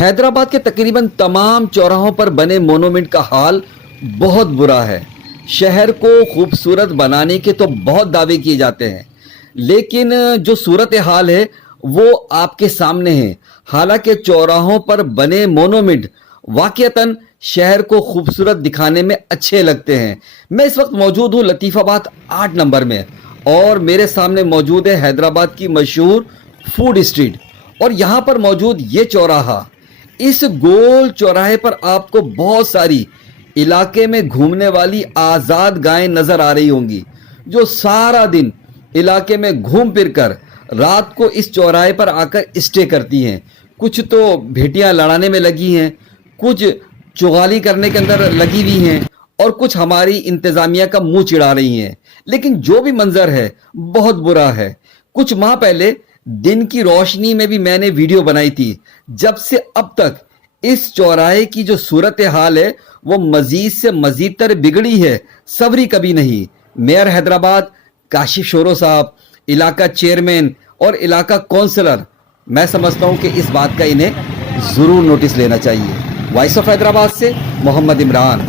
हैदराबाद के तकरीबन तमाम चौराहों पर बने मोनूमेंट का हाल बहुत बुरा है। शहर को खूबसूरत बनाने के तो बहुत दावे किए जाते हैं, लेकिन जो सूरत हाल है वो आपके सामने है। हालांकि चौराहों पर बने मोनूमेंट वाकईतन शहर को खूबसूरत दिखाने में अच्छे लगते हैं। मैं इस वक्त मौजूद हूँ लतीफ़ाबाद 8 नंबर में और मेरे सामने मौजूद है हैदराबाद की मशहूर फूड स्ट्रीट और यहाँ पर मौजूद ये चौराहा। इस गोल चौराहे पर आपको बहुत सारी इलाके में घूमने वाली आज़ाद गायें नज़र आ रही होंगी, जो सारा दिन इलाके में घूम फिर कर रात को इस चौराहे पर आकर स्टे करती हैं। कुछ तो भेटियां लड़ाने में लगी हैं, कुछ चुगाली करने के अंदर लगी हुई हैं और कुछ हमारी इंतज़ामिया का मुंह चिढ़ा रही हैं। लेकिन जो भी मंजर है बहुत बुरा है। कुछ माह पहले दिन की रोशनी में भी मैंने वीडियो बनाई थी। जब से अब तक इस चौराहे की जो सूरत हाल है वो मजीद से मजीद तर बिगड़ी है, सबरी कभी नहीं। मेयर हैदराबाद काशिफ शोरो साहब, इलाका चेयरमैन और इलाका काउंसलर, मैं समझता हूं कि इस बात का इन्हें ज़रूर नोटिस लेना चाहिए। वॉइस ऑफ हैदराबाद से मोहम्मद इमरान।